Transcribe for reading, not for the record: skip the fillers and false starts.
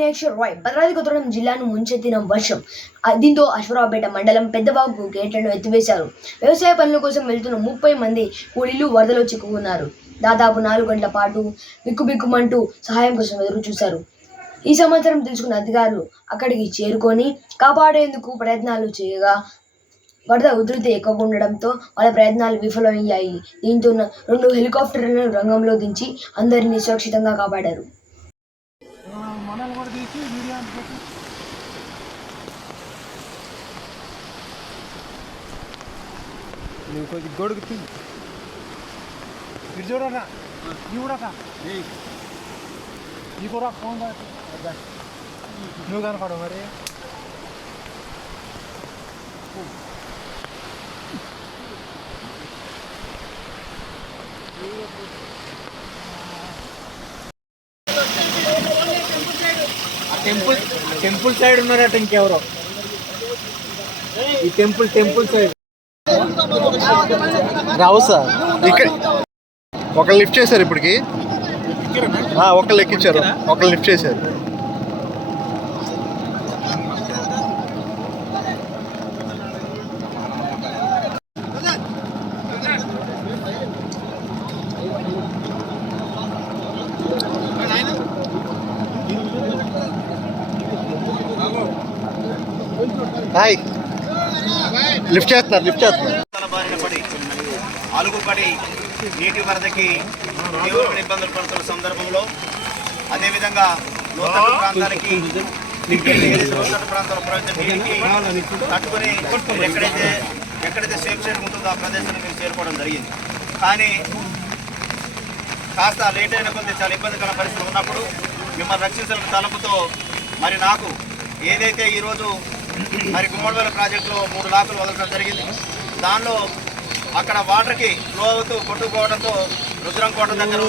రాయ్ భద్రాద్రి కొత్తగూడెం జిల్లాను ముంచెత్తిన వర్షం. దీంతో అశ్వరావుపేట మండలం పెద్దవాగు గేట్లను ఎత్తివేశారు. వ్యవసాయ పనుల కోసం వెళ్తున్న 30 మంది కూలీలు వరదలో చిక్కుకున్నారు. దాదాపు 4 గంటల పాటు బిక్కుబిక్కుమంటూ సహాయం కోసం ఎదురు చూశారు. ఈ సమాచారం తెలుసుకున్న అధికారులు అక్కడికి చేరుకొని కాపాడేందుకు ప్రయత్నాలు చేయగా వరద ఉధృతి ఎక్కువగా ఉండడంతో వాళ్ళ ప్రయత్నాలు విఫలమయ్యాయి. దీంతో 2 హెలికాప్టర్లను రంగంలో దించి అందరినీ సురక్షితంగా కాపాడారు. గొడుగు ఇటు చూడరా ఇవి కూడా ఈ కూడా ఫోన్ నువ్వు కనపడవు మరి టెంపుల్ సైడ్ ఉన్నారట ఇంకెవరో ఈ టెంపుల్ సైడ్ రావు సార్. ఇక్కడ ఒకళ్ళు లిఫ్ట్ చేశారు, ఇప్పటికి ఒకళ్ళు ఎక్కించారు, ఒకళ్ళు లిఫ్ట్ చేశారు. హాయ్, లిఫ్ట్ చేస్తున్నారు. అలుగుపడి నీటి వరదకి తీవ్రమైన ఇబ్బందులు పడుతున్న సందర్భంలో, అదేవిధంగా లోతట్టు ప్రాంతాలకి ప్రాంతాల నీటికి తట్టుకుని ఎక్కడైతే సేఫ్ సైడ్ ఉంటుందో ఆ ప్రదేశానికి మేము చేరుకోవడం జరిగింది. కానీ కాస్త లేట్ అయిన కొద్ది చాలా ఇబ్బందికర పరిస్థితులు ఉన్నప్పుడు మిమ్మల్ని రక్షించాలని తలపుతో మరి నాకు ఏదైతే ఈరోజు మరి గుమ్మడివేల ప్రాజెక్టులో 3 లాకులు వదలడం జరిగింది. దానిలో అక్కడ వాటర్కి ఫ్లో అవుతూ కొట్టుకోవడంతో రుద్రంకోట దగ్గర